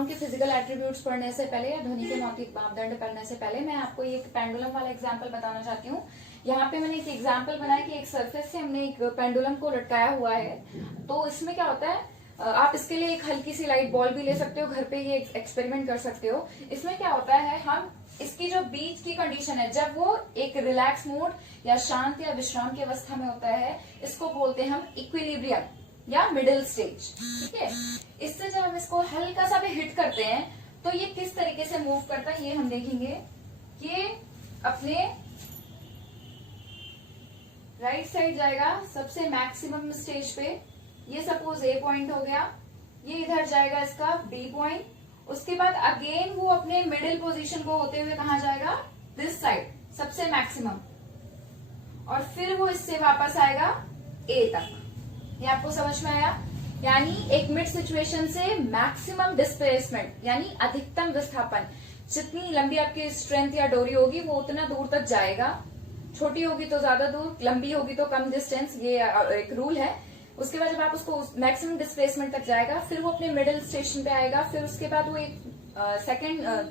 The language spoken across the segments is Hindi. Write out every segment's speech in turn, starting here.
साउंड के फिजिकल एट्रीब्यूट्स पढ़ने से पहले या ध्वनि के मौखिक मापदंड पढ़ने से पहले मैं आपको एक पेंडुलम वाला एग्जांपल बताना चाहती हूँ। यहाँ पे मैंने एक एग्जांपल बनाया कि एक सरफेस से हमने एक पेंडुलम को लटकाया हुआ है। तो इसमें क्या होता है, आप इसके लिए एक हल्की सी लाइट बॉल भी ले सकते हो, घर पे ये एक्सपेरिमेंट कर सकते हो। इसमें क्या होता है, हम इसकी जो बीच की कंडीशन है, जब वो एक रिलैक्स मूड या शांत या विश्राम की अवस्था में होता है, इसको बोलते हैं हम इक्विलिब्रियम या मिडिल स्टेज। ठीक है, इससे जब हम इसको हल्का सा भी हिट करते हैं तो ये किस तरीके से मूव करता है ये हम देखेंगे। कि अपने राइट साइड जाएगा सबसे मैक्सिमम स्टेज पे, ये सपोज ए पॉइंट हो गया, ये इधर जाएगा इसका बी पॉइंट, उसके बाद अगेन वो अपने मिडिल पोजीशन को होते हुए कहा जाएगा, दिस साइड सबसे मैक्सिमम, और फिर वो इससे वापस आएगा ए तक। ये आपको समझ में आया? यानी एक मिड सिचुएशन से मैक्सिमम डिस्प्लेसमेंट यानी अधिकतम विस्थापन, जितनी लंबी आपकी स्ट्रेंथ या डोरी होगी वो उतना दूर तक जाएगा, छोटी होगी तो ज्यादा दूर, लंबी होगी तो कम डिस्टेंस, ये एक रूल है। उसके बाद जब आप उसको मैक्सिमम डिस्प्लेसमेंट तक जाएगा, फिर वो अपने मिडिल स्टेशन पे आएगा, फिर उसके बाद वो एक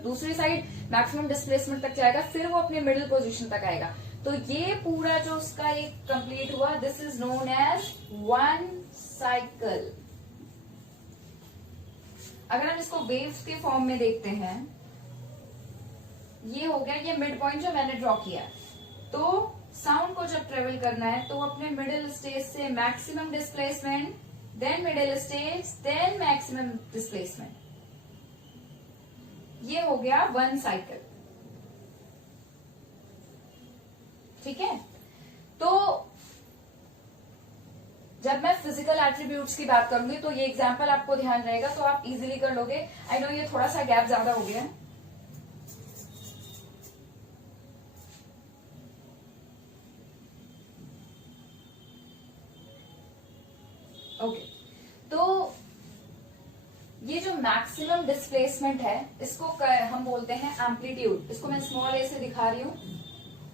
दूसरी साइड मैक्सिमम डिस्प्लेसमेंट तक जाएगा, फिर वो अपने मिडिल पोजीशन तक आएगा। तो ये पूरा जो उसका एक कंप्लीट हुआ, this is known as one cycle. अगर हम इसको वेव्स के फॉर्म में देखते हैं, ये हो गया ये मिड पॉइंट जो मैंने ड्रॉ किया। तो साउंड को जब ट्रेवल करना है तो अपने मिडिल स्टेज से maximum displacement, then middle stage, then maximum displacement, ये हो गया वन साइकिल। ठीक है, तो जब मैं फिजिकल एट्रीब्यूट्स की बात करूंगी तो ये एग्जांपल आपको ध्यान रहेगा तो आप इजीली कर लोगे। आई नो ये थोड़ा सा गैप ज्यादा हो गया है। ओके, तो ये जो मैक्सिमम डिस्प्लेसमेंट है इसको हम बोलते हैं एम्पलीट्यूड। इसको मैं स्मॉल ए से दिखा रही हूँ,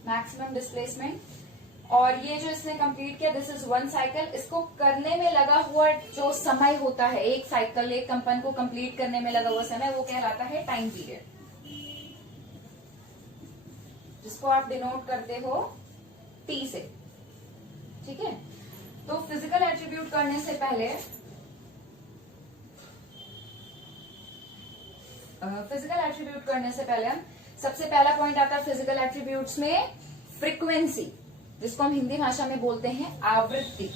मैक्सिमम डिस्प्लेसमेंट। और ये जो इसने कंप्लीट किया, दिस इज वन साइकिल। इसको करने में लगा हुआ जो समय होता है, एक साइकिल, एक कंपन को कंप्लीट करने में लगा हुआ समय, वो कहलाता है टाइम पीरियड, जिसको आप डिनोट करते हो टी से। ठीक है, तो फिजिकल एट्रीब्यूट करने से पहले हम सबसे पहला पॉइंट आता है फिजिकल एट्रीब्यूट्स में फ्रीक्वेंसी, जिसको हम हिंदी भाषा में बोलते हैं आवृत्ति।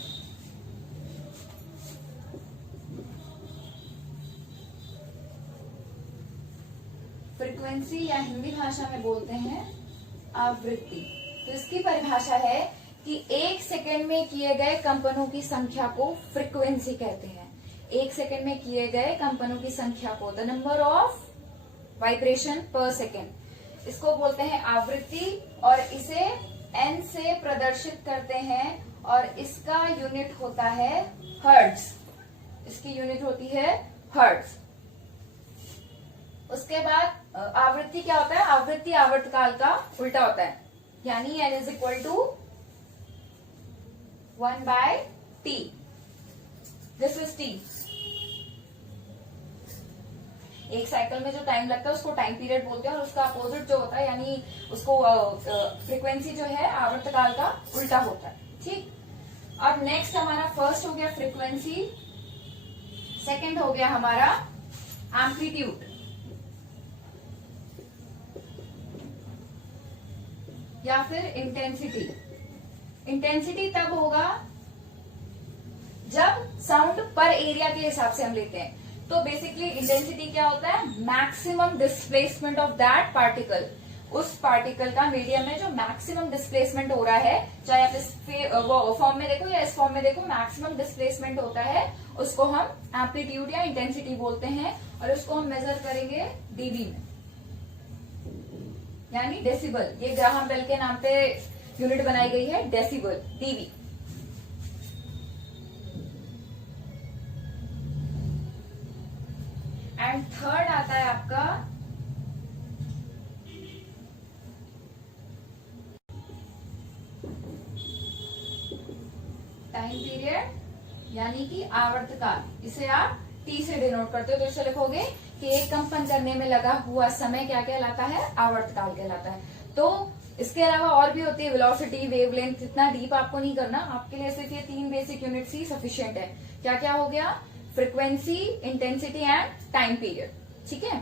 फ्रीक्वेंसी या हिंदी भाषा में बोलते हैं आवृत्ति। तो इसकी परिभाषा है कि एक सेकेंड में किए गए कंपनों की संख्या को फ्रीक्वेंसी कहते हैं। एक सेकेंड में किए गए कंपनों की संख्या को, द नंबर ऑफ वाइब्रेशन पर सेकेंड, इसको बोलते हैं आवृत्ति। और इसे एन से प्रदर्शित करते हैं और इसका यूनिट होता है हर्ट्ज। इसकी यूनिट होती है हर्ट्ज। उसके बाद आवृत्ति क्या होता है? आवृत्ति आवर्तकाल का उल्टा होता है, यानी n is equal to 1/t। This is T. एक साइकिल में जो टाइम लगता है उसको टाइम पीरियड बोलते हैं, और उसका अपोजिट जो होता है यानी उसको फ्रीक्वेंसी जो है आवर्तकाल का उल्टा होता है। ठीक, अब नेक्स्ट हमारा फर्स्ट हो गया फ्रीक्वेंसी, सेकंड हो गया हमारा एम्पलीट्यूड या फिर इंटेंसिटी। इंटेंसिटी तब होगा जब साउंड पर एरिया के हिसाब से हम लेते हैं। तो बेसिकली इंटेंसिटी क्या होता है? Maximum displacement of that particle. उस पार्टिकल का मीडियम में जो मैक्सिमम डिस्प्लेसमेंट हो रहा है, चाहे आप इस फॉर्म में देखो या इस फॉर्म में देखो, मैक्सिमम डिस्प्लेसमेंट होता है, उसको हम एम्पलीट्यूड या इंटेंसिटी बोलते हैं। और उसको हम मेजर करेंगे डीबी में, यानी डेसिबल। ये ग्राहम बेल के नाम पे यूनिट बनाई गई है, डेसिबल, डीबी। एंड थर्ड आता है आपका टाइम पीरियड यानी कि आवर्तकाल। इसे आप टी से डिनोट करते हो, तो इसे लिखोगे कि एक कंपन करने में लगा हुआ समय क्या कहलाता है, आवर्तकाल कहलाता है। तो इसके अलावा और भी होती है, वेलोसिटी, वेवलेंथ, इतना डीप आपको नहीं करना, आपके लिए सिर्फ ये 3 बेसिक यूनिट्स ही सफिशिएंट है। क्या क्या हो गया, frequency, intensity and time period, ठीक है।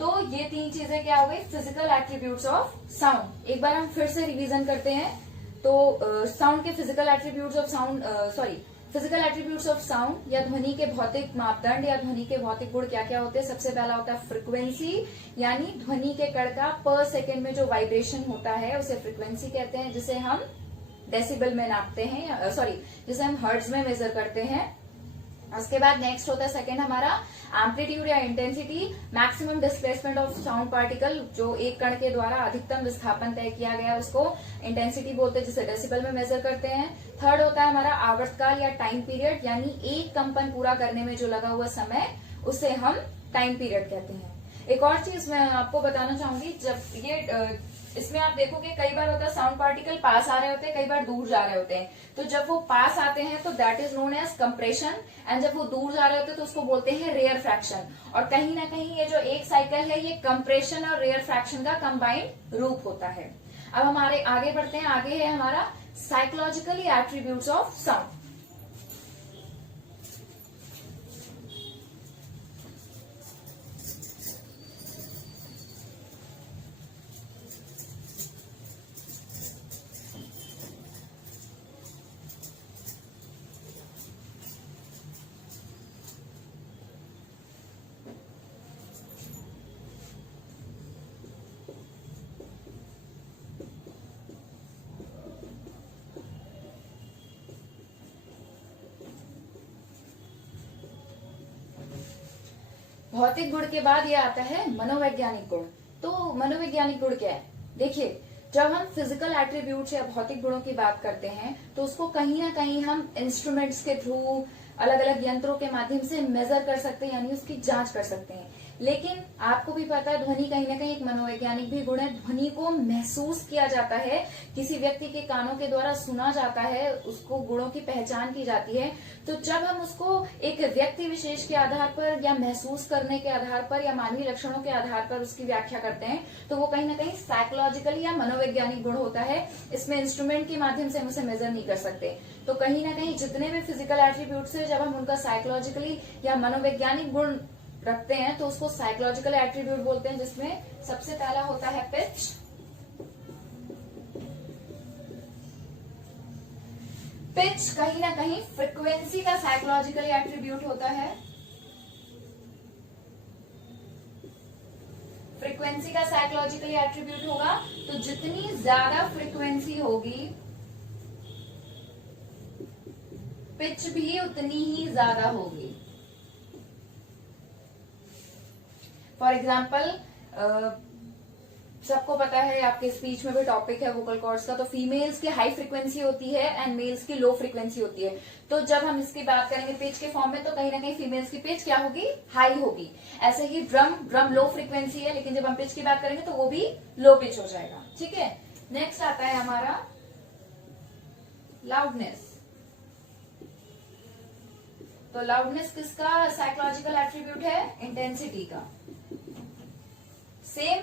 तो ये 3 चीजें क्या हो गई, फिजिकल एट्रीब्यूट्स ऑफ साउंड। एक बार हम फिर से रिवीजन करते हैं। तो साउंड के physical attributes of sound, physical attributes of sound या ध्वनि के भौतिक मापदंड या ध्वनि के भौतिक गुण क्या क्या होते हैं। सबसे पहला होता है फ्रीक्वेंसी, यानी ध्वनि के कण का पर सेकेंड में जो वाइब्रेशन होता है उसे फ्रीक्वेंसी कहते हैं, जिसे हम डेसिबल में नापते हैं, जिसे हम हर्ट्ज में मेजर करते हैं। उसके बाद नेक्स्ट होता है सेकंड हमारा एम्पलीट्यूड या intensity, maximum displacement of sound particle, जो एक कण के द्वारा अधिकतम विस्थापन तय किया गया उसको इंटेंसिटी बोलते हैं, जिसे डेसिबल में मेजर करते हैं। थर्ड होता है हमारा आवर्तकाल या टाइम पीरियड, यानी एक कंपन पूरा करने में जो लगा हुआ समय उसे हम टाइम पीरियड कहते हैं। एक और चीज मैं आपको बताना चाहूंगी, जब ये इसमें आप देखोगे कई बार होता है साउंड पार्टिकल पास आ रहे होते हैं, कई बार दूर जा रहे होते हैं। तो जब वो पास आते हैं तो that is known as compression, and जब वो दूर जा रहे होते हैं तो उसको बोलते हैं रेयर फ्रैक्शन। और कहीं ना कहीं ये जो एक साइकिल है ये कंप्रेशन और रेयर फ्रैक्शन का कंबाइंड रूप होता है। अब हमारे आगे बढ़ते हैं, आगे है हमारा साइकोलॉजिकली एट्रीब्यूट्स ऑफ साउंड। भौतिक गुण के बाद ये आता है मनोवैज्ञानिक गुण। तो मनोवैज्ञानिक गुण क्या है, देखिए जब हम फिजिकल एट्रीब्यूट्स या भौतिक गुणों की बात करते हैं तो उसको कहीं ना कहीं हम इंस्ट्रूमेंट्स के थ्रू, अलग अलग यंत्रों के माध्यम से मेजर कर सकते हैं, यानी उसकी जांच कर सकते हैं। लेकिन आपको भी पता है ध्वनि कहीं ना कहीं एक मनोवैज्ञानिक भी गुण है। ध्वनि को महसूस किया जाता है, किसी व्यक्ति के कानों के द्वारा सुना जाता है, उसको गुणों की पहचान की जाती है। तो जब हम उसको एक व्यक्ति विशेष के आधार पर या महसूस करने के आधार पर या मानवीय लक्षणों के आधार पर उसकी व्याख्या करते हैं तो वो कहीं ना कहीं साइकोलॉजिकली या मनोवैज्ञानिक गुण होता है। इसमें इंस्ट्रूमेंट के माध्यम से हम उसे मेजर नहीं कर सकते। तो कहीं ना कहीं जितने भी फिजिकल एट्रीब्यूट्स है, जब हम उनका साइकोलॉजिकली या मनोवैज्ञानिक गुण रखते हैं तो उसको साइकोलॉजिकल एट्रीब्यूट बोलते हैं, जिसमें सबसे पहला होता है पिच। पिच कहीं ना कहीं फ्रीक्वेंसी का साइकोलॉजिकल एट्रीब्यूट होता है। फ्रीक्वेंसी का साइकोलॉजिकल एट्रीब्यूट होगा, तो जितनी ज्यादा फ्रीक्वेंसी होगी पिच भी उतनी ही ज्यादा होगी। फॉर एग्जाम्पल सबको पता है, आपके स्पीच में भी टॉपिक है वोकल कॉर्ड्स का, तो फीमेल्स की हाई फ्रीक्वेंसी होती है एंड मेल्स की लो फ्रीक्वेंसी होती है। तो जब हम इसकी बात करेंगे पिच के फॉर्म में तो कहीं ना कहीं फीमेल्स की पिच क्या होगी, हाई होगी। ऐसे ही ड्रम लो फ्रीक्वेंसी है, लेकिन जब हम पिच की बात करेंगे तो वो भी लो पिच हो जाएगा, ठीक है। नेक्स्ट आता है हमारा लाउडनेस। तो लाउडनेस किसका साइकोलॉजिकल एट्रीब्यूट है, इंटेंसिटी का। सेम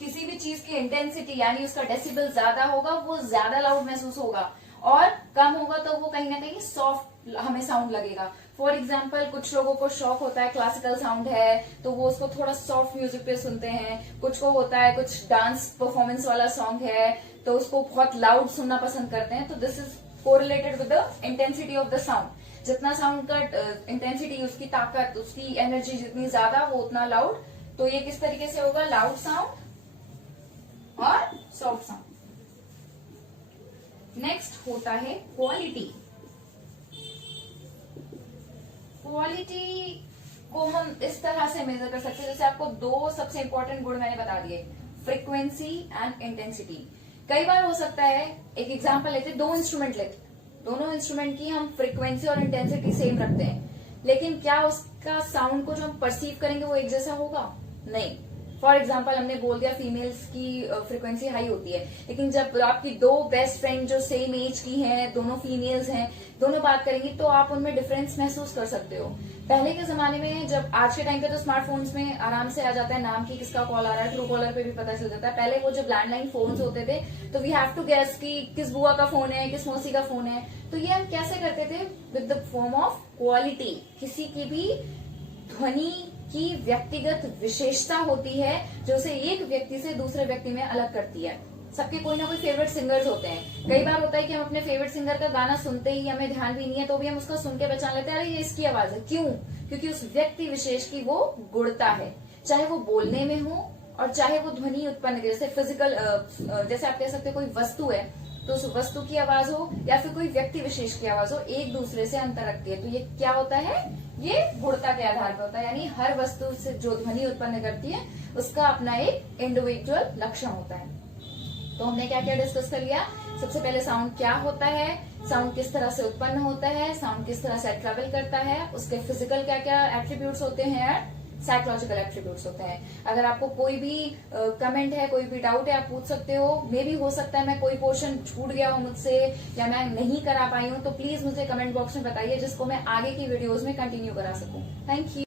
किसी भी चीज की इंटेंसिटी यानी उसका डेसिबल ज्यादा होगा वो ज्यादा लाउड महसूस होगा, और कम होगा तो वो कहीं ना कहीं सॉफ्ट हमें साउंड लगेगा। फॉर एग्जाम्पल कुछ लोगों को शौक होता है क्लासिकल साउंड है तो वो उसको थोड़ा सॉफ्ट म्यूजिक पे सुनते हैं, कुछ को होता है कुछ डांस परफॉर्मेंस वाला सॉन्ग है तो उसको बहुत लाउड सुनना पसंद करते हैं। तो this is correlated with the intensity of the sound. जितना साउंड का इंटेंसिटी, उसकी ताकत, उसकी एनर्जी जितनी ज्यादा वो उतना लाउड। तो ये किस तरीके से होगा, लाउड साउंड और सॉफ्ट साउंड। नेक्स्ट होता है क्वालिटी। क्वालिटी को हम इस तरह से मेजर कर सकते हैं, जैसे आपको 2 सबसे इंपॉर्टेंट गुण मैंने बता दिए, फ्रीक्वेंसी एंड इंटेंसिटी। कई बार हो सकता है, एक एग्जांपल लेते, 2 इंस्ट्रूमेंट लेते, दोनों इंस्ट्रूमेंट की हम फ्रीक्वेंसी और इंटेंसिटी सेम रखते हैं, लेकिन क्या उसका साउंड को जो हम परसीव करेंगे वो एक जैसा होगा, नहीं। फॉर एग्जाम्पल हमने बोल दिया फीमेल्स की फ्रीक्वेंसी हाई होती है, लेकिन जब आपकी 2 बेस्ट फ्रेंड जो सेम एज की हैं, दोनों फीमेल्स हैं, दोनों बात करेंगी तो आप उनमें डिफरेंस महसूस कर सकते हो। पहले के जमाने में, जब आज के टाइम पे तो स्मार्टफोन्स में आराम से आ जाता है नाम की किसका कॉल आ रहा है, ट्रू कॉलर पे भी पता चल जाता है। पहले वो जब लैंडलाइन फोन्स होते थे तो वी हैव टू गेस कि किस बुआ का फोन है, किस मौसी का फोन है। तो ये हम कैसे करते थे, with the form of quality. किसी की भी ध्वनि की व्यक्तिगत विशेषता होती है जो उसे एक व्यक्ति से दूसरे व्यक्ति में अलग करती है। सबके कोई ना कोई फेवरेट सिंगर्स होते हैं। कई बार होता है कि हम अपने फेवरेट सिंगर का गाना सुनते ही हमें ध्यान भी नहीं है तो भी हम उसको सुन के पहचान लेते हैं, अरे ये इसकी आवाज है। क्यों? क्योंकि उस व्यक्ति विशेष की वो गुणता है, चाहे वो बोलने में हो और चाहे वो ध्वनि उत्पन्न करे। जैसे फिजिकल, जैसे आप कह सकते हो कोई वस्तु है तो उस वस्तु की आवाज हो या फिर कोई व्यक्ति विशेष की आवाज हो, एक दूसरे से अंतर रखती है। तो ये क्या होता है, ये गुणता के आधार पर होता है। यानी हर वस्तु से जो ध्वनि उत्पन्न करती है उसका अपना एक इंडिविजुअल लक्षण होता है। तो हमने क्या क्या डिस्कस कर लिया। सबसे पहले साउंड क्या होता है, साउंड किस तरह से उत्पन्न होता है, साउंड किस तरह से ट्रेवल करता है, उसके फिजिकल क्या क्या एट्रीब्यूट्स होते हैं, साइकोलॉजिकल एट्रीब्यूट्स होते हैं। अगर आपको कोई भी कमेंट है, कोई भी डाउट है, आप पूछ सकते हो। मे भी हो सकता है मैं कोई पोर्शन छूट गया हूं मुझसे या मैं नहीं करा पाई हूं, तो प्लीज मुझे कमेंट बॉक्स में बताइए जिसको मैं आगे की वीडियोज में कंटिन्यू करा सकूं। Thank you.